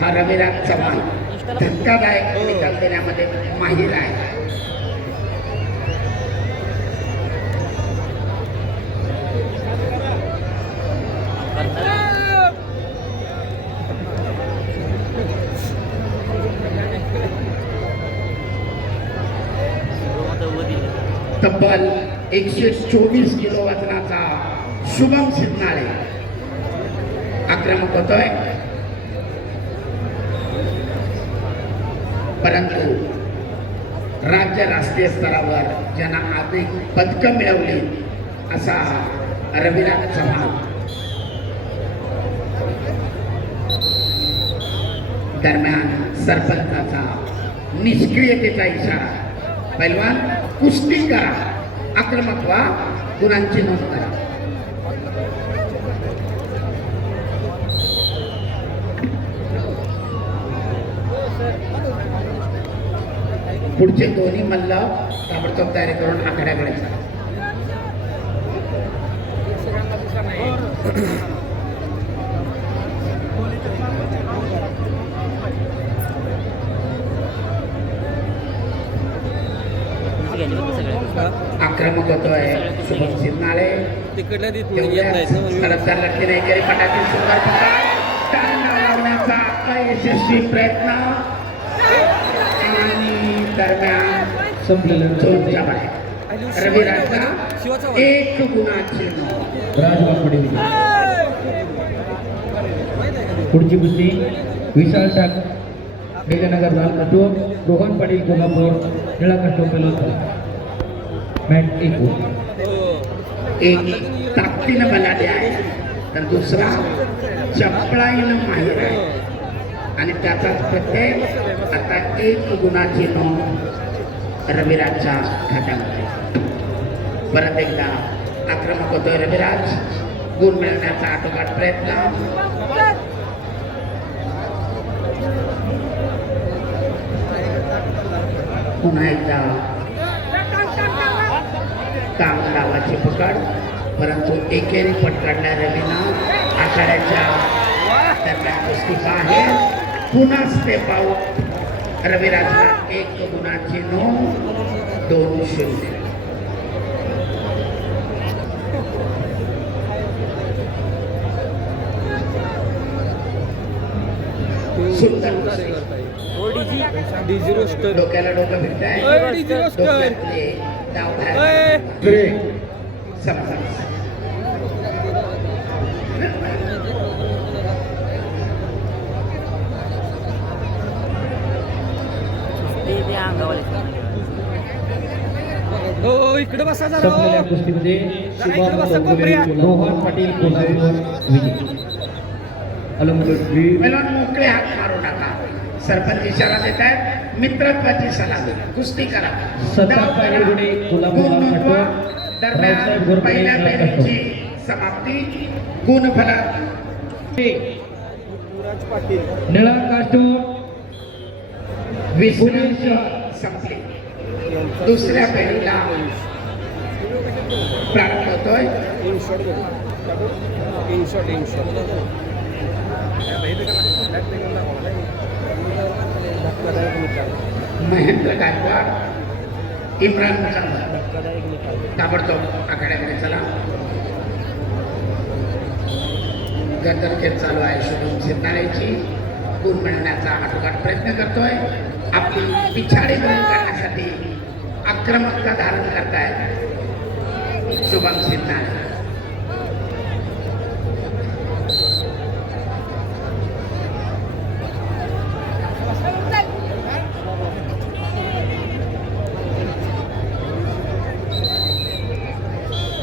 हा रविराज चव्हाण धक्कादायक निकाल देण्यामध्ये माहीर आहे. तब्बल 124 किलो वजनाचा शुभम सिद्धनाळे आक्रमक होतोय, परंतु राज्य राष्ट्रीय स्तरावर ज्यांना अधिक पदकं मिळवली असा रविराज चव्हाण. दरम्यान सरपंचाचा निष्क्रियतेचा इशारा. पैलवान कुस्ती करा, आक्रमक व्हा, गुणांची नोंद करा. पुढचे दोन्ही मल्ल ताबडतोब तयारी करून आखाड्याकडे चला. आक्रमक होतोय शुभम सिद्धनाळे. खडकदार लटके नाही करी पटाकी सुंदर लावण्याचा अयशस्वी प्रयत्न आणि दरम्यान झोनच्या बाहेर रविराजला 1 गुणाची नोंद. पुढची कुस्ती विशाल टाक वेगनगर लाल कटो रोहन पाटील कोल्हापूर निळा कटो पेलवतो. मॅच एक ताकदीनं बलाढ्य आहे तर दुसरा चपळाईनं माहीर आहे आणि त्याचाच प्रत्यय. आता 1 गुणाची नोंद रविराजच्या खात्यामध्ये. परत एकदा आक्रमक होतोय रविराज. गुण मिळवण्याचा आटोकाट प्रयत्न. पुन्हा एकदा काम डावाची पकड, परंतु एकेरी पटकाडल्या रवीना आखाड्याच्या दरम्यान कुस्ती बाहेर. पुन्हा स्टेप आउट. रविराजला 1 गुणाची नोंद. 2-0. सुंदर डोक्याला डोकं फिरताय. डाव बाहेर समजा. इकडे बसा संपलेल्या कुस्तीमध्ये रोहन पाटील कोल्हापूर विजय. मोकळे हात मारू नका. सरपंच इशारा देत आहेत, मित्रत्वाची सलाह. कुस्ती करा. दरम्यान पहिल्या फेरीची समाप्ती. गुणफलक निळा काष्टो 20 संपली. दुसऱ्या फेरीला प्रारंभ होतोय. महेंद्र गायकवाड, इम्रान ताबडतोब आखाड्याकडे चला. गदर खेळ चालू आहे. शुभम सिद्धनाळेची गुण मिळवण्याचा आटोकाट प्रयत्न करतोय. आपली पिछाडी बंद करण्यासाठी आक्रमकता धारण करताय शुभम सिद्धनाळे.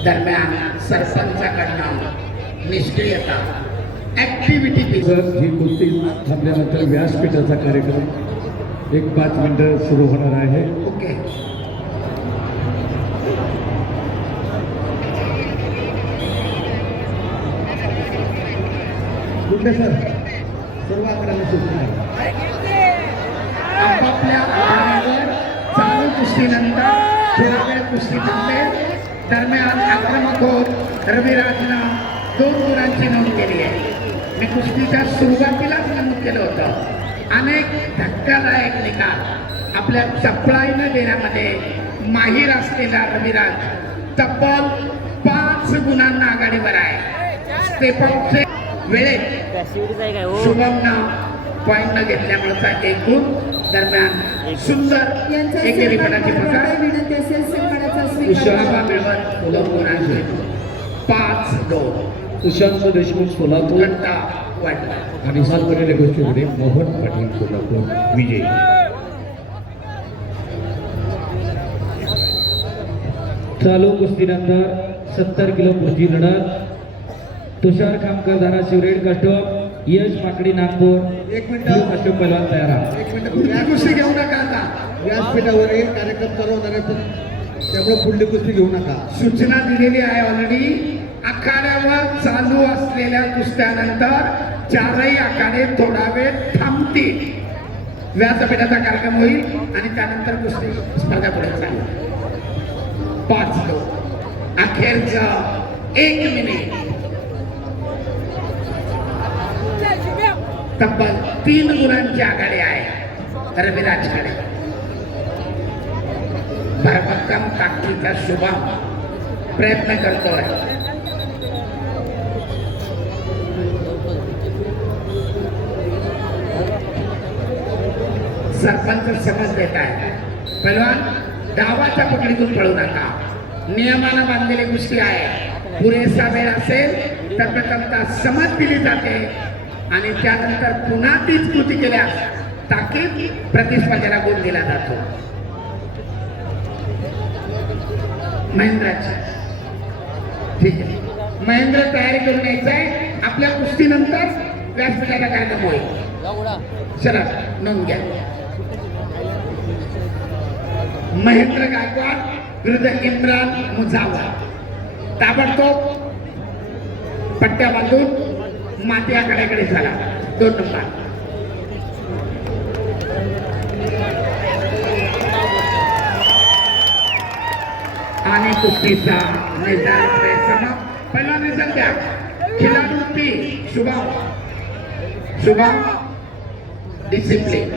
दरम्यान सरपंचाकडनं निष्क्रियता ऍक्टिव्हिटी. ही कुस्ती थांबल्यानंतर व्यासपीठाचा कार्यक्रम 1-5 मिनिटं सुरू होणार आहे. ओके. कुठले सर सुरुवात करायला सूचना आहे. आपापल्या आघाडीवर चालू कुस्तीनंतर थोडा वेळ कुस्ती थांबते. दरम्यान आक्रमक होत रविराजनं 2 गुणांची नोंद केली आहे. मी कुस्तीच्या सुरुवातीलाच नमूद केलं होतं. अनेक धक्कादायक निकाल आपल्या चपळाईनं देण्यामध्ये माहीर असलेला रविराज तब्बल 5 गुणांना आघाडीवर आहे. स्टेपआउटचे वेळेत शुभमना पॉइंट न घेतल्यामुळेचा 1 गुण. दरम्यान सुंदर एकेरीपणाची प्रकार उशाबा मिळवत 2 गुणांचे 5-2 सुशांत देशमुख सोलापूर घंटा वाटला. आणि सातकऱ्या गोष्टीमध्ये मोहन पाटील कोल्हापूर विजयी. चालू कुस्तीनंतर 70 किलो पुढची लढत. तुषार खामकर धाराशिव रेड कास्टोम, यश माकडी नागपूर ब्लू कास्टोम पैलवान तयार आहे. पुढची कुस्ती घेऊ नका आता. व्यासपीठावर एक कार्यक्रम चालवणार आहे, पण त्यामुळे पुढली कुस्ती घेऊ नका. सूचना दिलेली आहे ऑलरेडी. आखाड्यावर चालू असलेल्या कुस्त्यानंतर 4ही आखाडे थोडा वेळ थांबतील. व्यासपीठाचा कार्यक्रम होईल आणि त्यानंतर कुस्ती स्पर्धा पुढे चालू. 5-2 अखेरचं 1 मिनिट. तब्बल 3 गुणांची आघाडी आहे रविराजकडे. भरभक्कम ताकदीचा शुभम प्रयत्न करतोय. सरपंच समज देत आहे, पैलवान डावाच्या पकडीतून पळू नका. नियमानं बांधलेली कुस्ती आहे. पुरेसा वेळ असेल तर प्रथमतः समज दिली जाते आणि त्यानंतर पुन्हा तीच कृती केल्यास ताकीद प्रतिस्पर्ध्याला गुण दिला जातो. महेंद्राची ठीक आहे. महेंद्र तयारी करून यायचंय. आपल्या कुस्तीनंतर व्यासपीठाचा कार्यक्रम होईल. चला नोंद घ्या. महेंद्र गायकवाड विरुद्ध इम्रान मुजावर. ताबडतोब पट्ट्या बांधून माती आखाड्याकडे झाला. 2 नंबर. आणि कुस्तीचा निर्धारित वेळ समाप्त. पहिला निकाल द्या. खिलाडू 3 शुभम डिसिप्लिन.